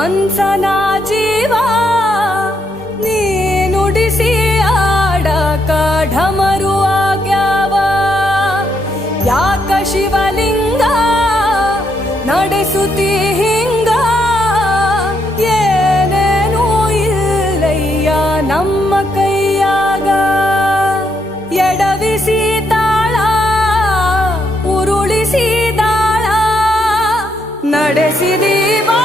ಮನ್ಸನ ಜೀವ ನೀ ನುಡಿಸಿ ಆಡಕ ಢಮರು ಆಗ್ಯಾವ. ಯಾಕ ಶಿವಲಿಂಗ ನಡೆಸುತ್ತಿ ಹಿಂಗ, ಏನೇನೂ ಇಲ್ಲಯ್ಯ ನಮ್ಮ ಕೈಯಾಗ. ಎಡವಿಸಿ ತಾಳ ಉರುಳಿಸಿ ದಾಳ ನಡೆಸಿದಿ ಬಾ